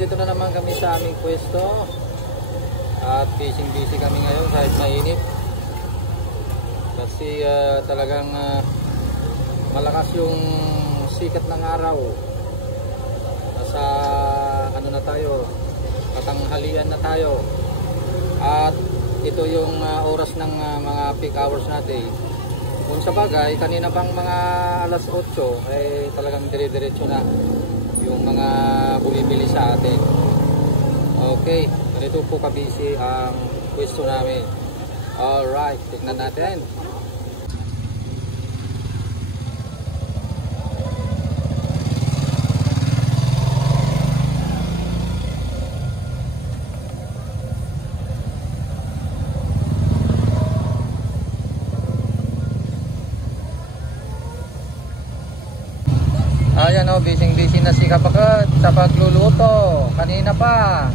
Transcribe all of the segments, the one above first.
nandito na naman kami sa aming pwesto. At busy kami ngayon kahit mainit. Kasi talagang malakas yung sikat ng araw. Nasa ano na tayo, katanghalian na tayo. At ito yung oras ng mga peak hours natin. Kung sa bagay, kanina pang mga alas 8 ay talagang dire-diretso na yung mga bumibili sa atin. Okay, ganito po kabisi ang pwesto namin. Alright, tignan natin. Ayan o, busy na si Kabakat sa pagluluto. Kanina pa.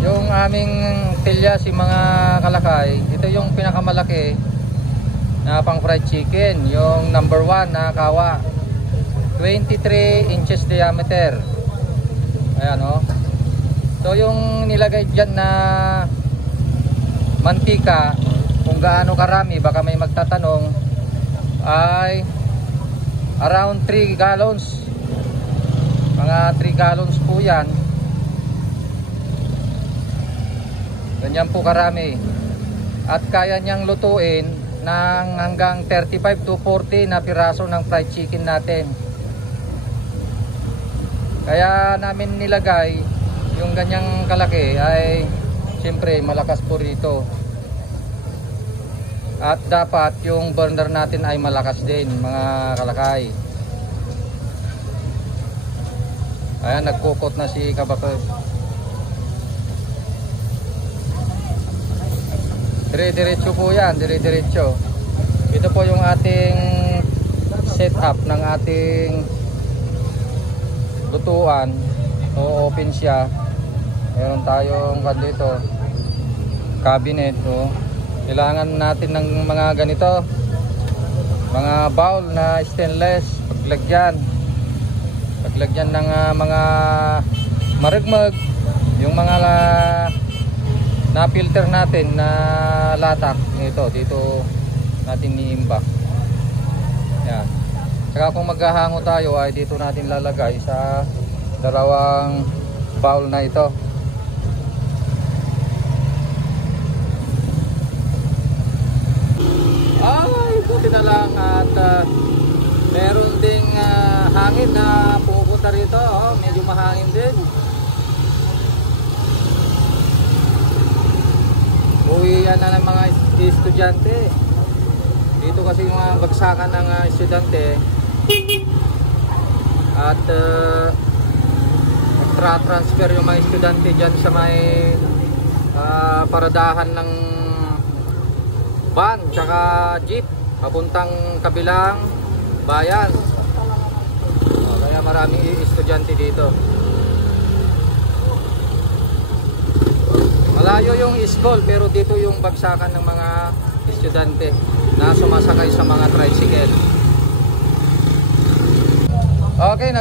Yung aming tilya, si mga kalakay, ito yung pinakamalaki na pang fried chicken. Yung number 1 na kawa. 23 inches diameter. Ayan o. So yung nilagay dyan na mantika, kung gaano karami, baka may magtatanong, ay around 3 gallons. Mga 3 gallons po yan. Ganyan po karami. At kaya niyang lutuin ng hanggang 35 to 40 na piraso ng fried chicken natin. Kaya namin nilagay yung ganyang kalaki ay siyempre malakas po rito. At dapat yung burner natin ay malakas din, mga kalakay. Ayan, nagkukot na si Kabakot. Dire-diretso po yan, dire-diretso. Ito po yung ating setup ng ating lutuan. O open siya. Meron tayong dito cabinet. Kailangan natin ng mga ganito, mga bowl na stainless, paglagyan ng mga maragmag, yung mga na filter natin na latak nito dito natin iimbak. Yan. Saka kung maghahango tayo ay dito natin lalagay sa dalawang bowl na ito. Buti na lang at meron ding hangin na pumupunta rito. Medyo mahangin din. Uwian na ng mga estudyante. Dito kasi yung mga bagsakan ng estudyante. At nagtra-transfer yung mga estudyante dyan sa may paradahan ng van tsaka jeep papuntang kabilang bayan. Kaya maraming estudyante dito. Malayo yung school pero dito yung bagsakan ng mga estudyante na sumasakay sa mga tricycle. Okay,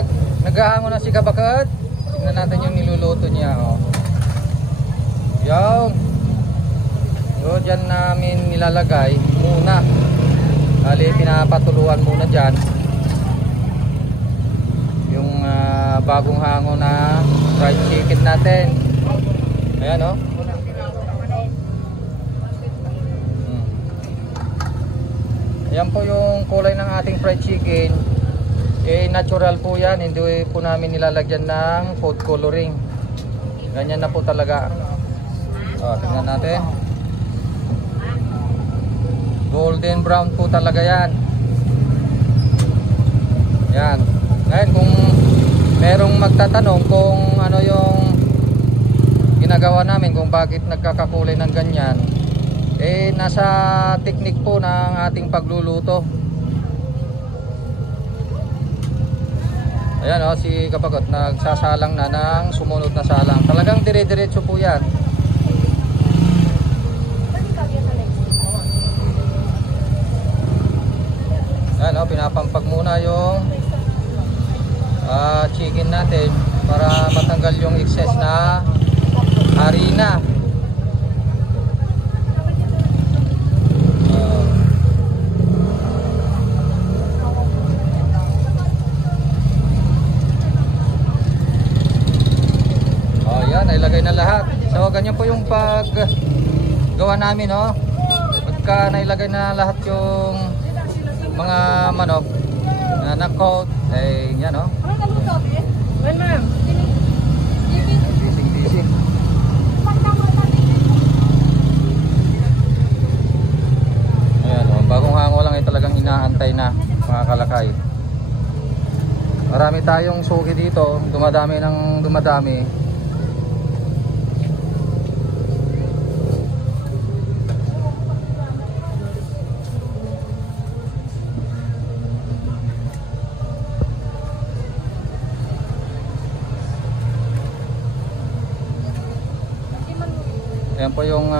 naghahango na si Kabakat. Tingnan natin yung niluluto niya. Yung so dyan namin nilalagay muna. Bali, pinapatuluan muna dyan yung bagong hango na fried chicken natin. Ayan o. Ayan po yung kulay ng ating fried chicken. Natural po yan. Hindi po namin nilalagyan ng food coloring. Ganyan na po talaga. Tingnan natin. Golden brown po talaga yan. Yan. Ngayon kung merong magtatanong kung ano yung ginagawa namin, kung bakit nagkakakulay ng ganyan, nasa teknik po ng ating pagluluto. Ayan si Kabagot nagsasalang na ng sumunod na salang. Talagang dire-diretso po yan. Ayan pinapampag muna yung chicken natin para matanggal yung excess na harina. Yan, nailagay na lahat. So ganyan po yung paggawa namin, no? Pagka nailagay na lahat yung mga manok na na-coat, eh yan, no? Bising. Ayan, oh, bagong hango lang ay talagang inaantay na, mga kalakay. Marami tayong suki dito, dumadami ng dumadami. Ayan po yung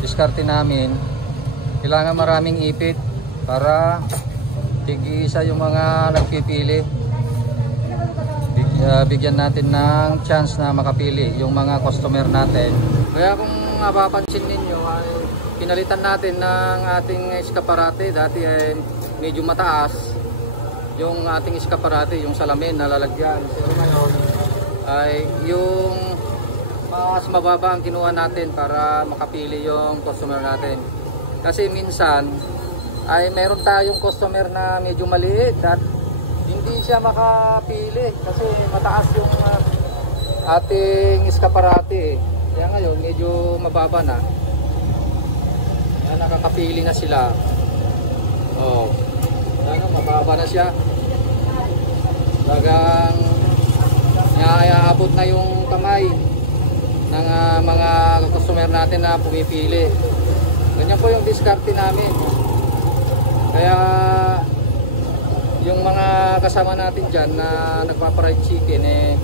diskarte namin. Kailangan maraming ipit para tig-isa yung mga nagpipili. Bigyan natin ng chance na makapili yung mga customer natin. Kaya kung mapapansin ninyo ay pinalitan natin ng ating eskaparate. Dati ay medyo mataas yung ating eskaparate, yung salamin na lalagyan. Pero ngayon ay yung mas mababa ang kinuha natin para makapili yung customer natin. Kasi minsan ay meron tayong customer na medyo maliit at hindi siya makapili kasi mataas yung ating eskaparate. Kaya ngayon medyo mababa na. Kaya nakakapili na sila. Oh, ano, mababa na siya. Talagang iaabot na yung kamay ng mga customer natin na pumipili. Ganyan po yung diskarte namin. Kaya yung mga kasama natin dyan na nagpa-fried chicken, eh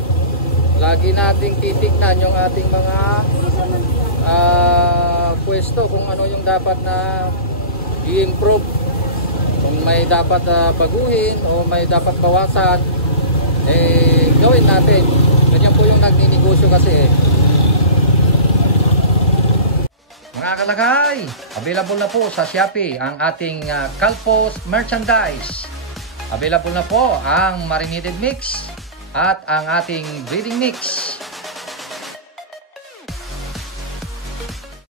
lagi nating titignan yung ating mga pwesto kung ano yung dapat na i-improve, kung may dapat baguhin o may dapat bawasan, eh gawin natin. Ganyan po yung nagninegosyo kasi. Mga kalakay, available na po sa Shopee ang ating Calpost merchandise. Available na po ang marinated mix at ang ating breeding mix.